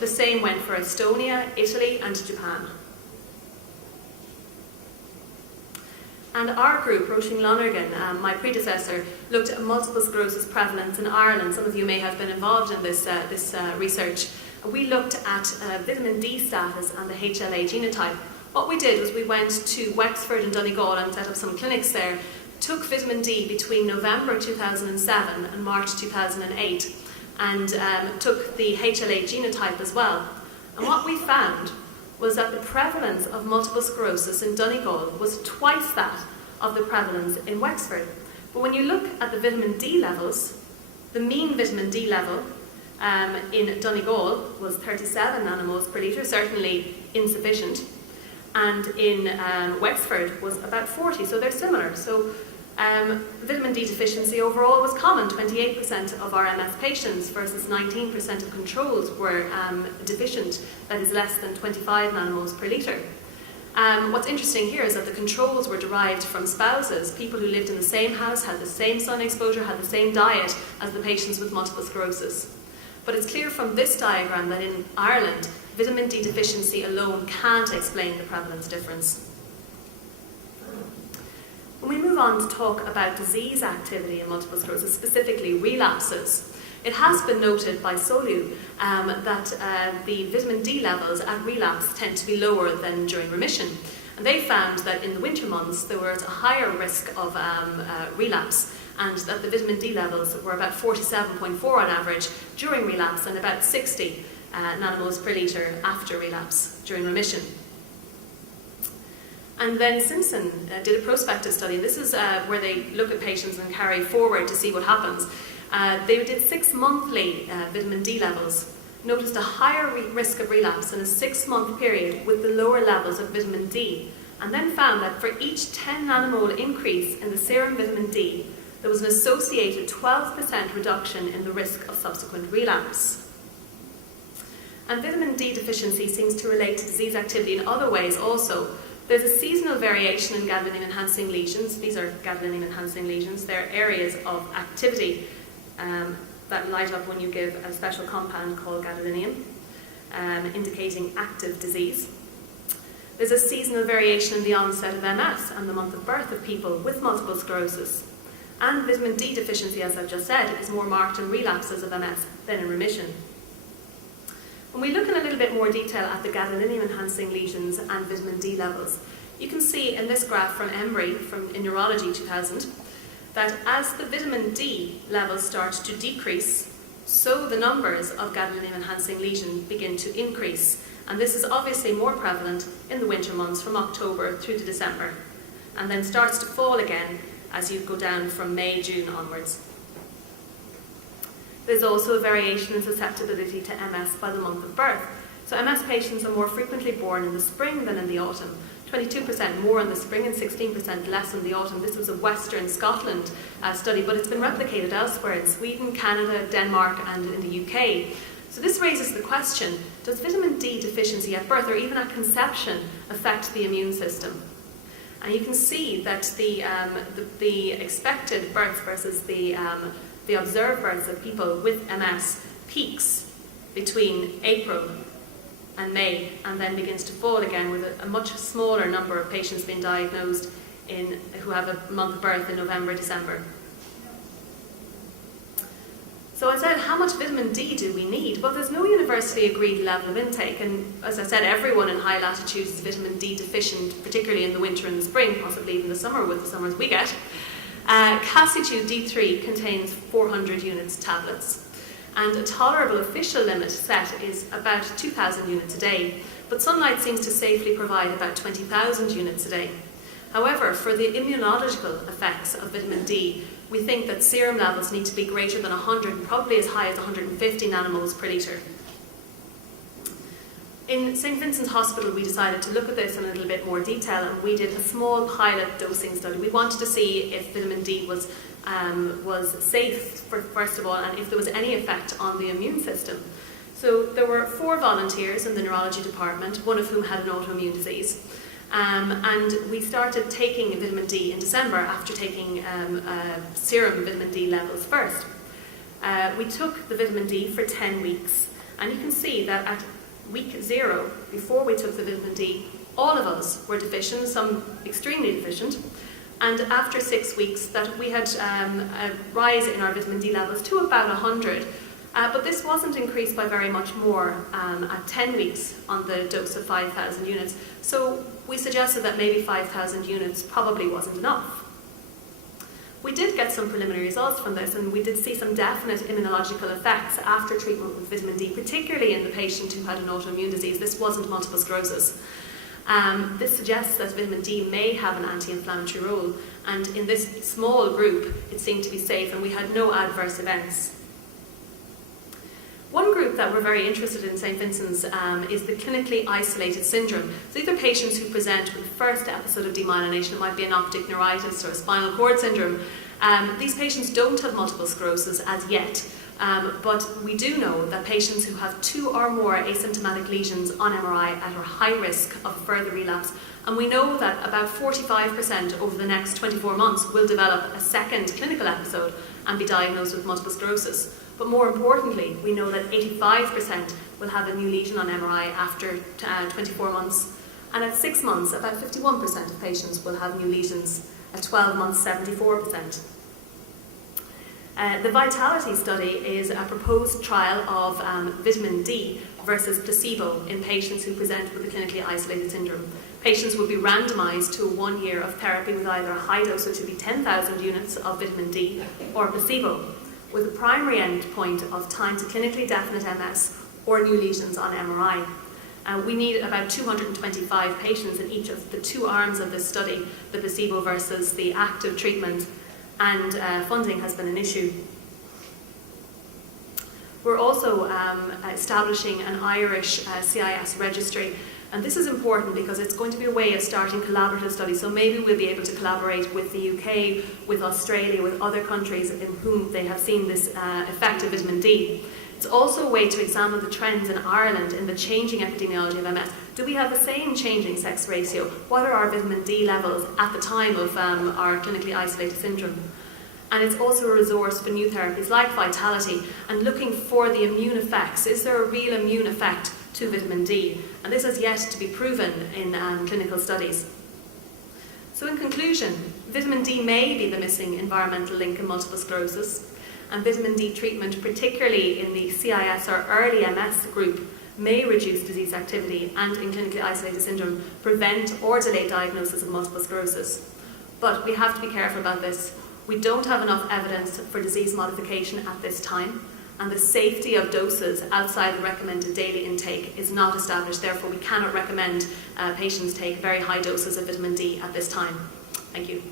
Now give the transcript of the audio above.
The same went for Estonia, Italy and Japan. And our group, Roisin Lonergan, my predecessor, looked at multiple sclerosis prevalence in Ireland. Some of you may have been involved in this research. We looked at vitamin D status and the HLA genotype. What we did was we went to Wexford and Donegal and set up some clinics there, took vitamin D between November 2007 and March 2008, and took the HLA genotype as well. And what we found was that the prevalence of multiple sclerosis in Donegal was twice that of the prevalence in Wexford. But when you look at the vitamin D levels, the mean vitamin D level in Donegal was 37 nanomoles per litre, certainly insufficient, and in Wexford was about 40, so they're similar. So vitamin D deficiency overall was common. 28% of our MS patients versus 19% of controls were deficient, that is less than 25 nanomoles per litre. What's interesting here is that the controls were derived from spouses, people who lived in the same house, had the same sun exposure, had the same diet as the patients with multiple sclerosis. But it's clear from this diagram that in Ireland, vitamin D deficiency alone can't explain the prevalence difference. When we move on to talk about disease activity in multiple sclerosis, specifically relapses, it has been noted by Solu that the vitamin D levels at relapse tend to be lower than during remission. And they found that in the winter months there was a higher risk of relapse, and that the vitamin D levels were about 47.4 on average during relapse and about 60 nanomoles per litre after relapse during remission. And then Simpson did a prospective study, and this is where they look at patients and carry forward to see what happens. They did 6 monthly vitamin D levels, noticed a higher risk of relapse in a 6-month period with the lower levels of vitamin D, and then found that for each 10 nanomole increase in the serum vitamin D, there was an associated 12% reduction in the risk of subsequent relapse. And vitamin D deficiency seems to relate to disease activity in other ways also. There's a seasonal variation in gadolinium-enhancing lesions. These are gadolinium-enhancing lesions. They're areas of activity that light up when you give a special compound called gadolinium, indicating active disease. There's a seasonal variation in the onset of MS and the month of birth of people with multiple sclerosis. And vitamin D deficiency, as I've just said, is more marked in relapses of MS than in remission. When we look in a little bit more detail at the gadolinium-enhancing lesions and vitamin D levels, you can see in this graph from Embry in Neurology 2000 that as the vitamin D levels start to decrease, so the numbers of gadolinium-enhancing lesions begin to increase. And this is obviously more prevalent in the winter months from October through to December, and then starts to fall again as you go down from May, June onwards. There's also a variation in susceptibility to MS by the month of birth. So MS patients are more frequently born in the spring than in the autumn. 22% more in the spring and 16% less in the autumn. This was a Western Scotland study, but it's been replicated elsewhere in Sweden, Canada, Denmark and in the UK. So this raises the question, does vitamin D deficiency at birth or even at conception affect the immune system? And you can see that the expected births versus the observed births of people with MS peaks between April and May, and then begins to fall again with a much smaller number of patients being diagnosed who have a month of birth in November, December. So I said, how much vitamin D do we need? Well, there's no universally agreed level of intake, and as I said, everyone in high latitudes is vitamin D deficient, particularly in the winter and the spring, possibly even the summer with the summers we get. Calcitude D3 contains 400 units tablets, and a tolerable official limit set is about 2,000 units a day, but sunlight seems to safely provide about 20,000 units a day. However, for the immunological effects of vitamin D, we think that serum levels need to be greater than 100, probably as high as 150 nanomoles per litre. In St. Vincent's Hospital, we decided to look at this in a little bit more detail, and we did a small pilot dosing study. We wanted to see if vitamin D was safe, first of all, and if there was any effect on the immune system. So there were 4 volunteers in the neurology department, one of whom had an autoimmune disease. And we started taking vitamin D in December after taking serum vitamin D levels first. We took the vitamin D for 10 weeks, And you can see that at week 0, before we took the vitamin D, all of us were deficient, some extremely deficient. And after 6 weeks, that we had a rise in our vitamin D levels to about 100. But this wasn't increased by very much more at 10 weeks on the dose of 5,000 units. So we suggested that maybe 5,000 units probably wasn't enough. We did get some preliminary results from this, and we did see some definite immunological effects after treatment with vitamin D, particularly in the patient who had an autoimmune disease. This wasn't multiple sclerosis. This suggests that vitamin D may have an anti-inflammatory role, and in this small group it seemed to be safe and we had no adverse events. One group that we're very interested in St. Vincent's is the clinically isolated syndrome. So these are patients who present with the first episode of demyelination. It might be an optic neuritis or a spinal cord syndrome. These patients don't have multiple sclerosis as yet, but we do know that patients who have 2 or more asymptomatic lesions on MRI are at high risk of further relapse. And we know that about 45% over the next 24 months will develop a second clinical episode and be diagnosed with multiple sclerosis. But more importantly, we know that 85% will have a new lesion on MRI after 24 months. And at 6 months, about 51% of patients will have new lesions. At 12 months, 74%. The Vitality study is a proposed trial of vitamin D versus placebo in patients who present with a clinically isolated syndrome. Patients will be randomized to 1 year of therapy with either a high dose, which would be 10,000 units of vitamin D, or placebo, with a primary endpoint of time to clinically definite MS or new lesions on MRI. We need about 225 patients in each of the 2 arms of this study, the placebo versus the active treatment, and funding has been an issue. We're also establishing an Irish CIS registry, and this is important because it's going to be a way of starting collaborative studies. So maybe we'll be able to collaborate with the UK, with Australia, with other countries in whom they have seen this effect of vitamin D. It's also a way to examine the trends in Ireland in the changing epidemiology of MS. Do we have the same changing sex ratio? What are our vitamin D levels at the time of our clinically isolated syndrome? And it's also a resource for new therapies like Vitality and looking for the immune effects. Is there a real immune effect to vitamin D? And this has yet to be proven in clinical studies. So in conclusion, vitamin D may be the missing environmental link in multiple sclerosis, and vitamin D treatment, particularly in the CIS or early MS group, may reduce disease activity and in clinically isolated syndrome prevent or delay diagnosis of multiple sclerosis. But we have to be careful about this. We don't have enough evidence for disease modification at this time, and the safety of doses outside the recommended daily intake is not established. Therefore, we cannot recommend patients take very high doses of vitamin D at this time. Thank you.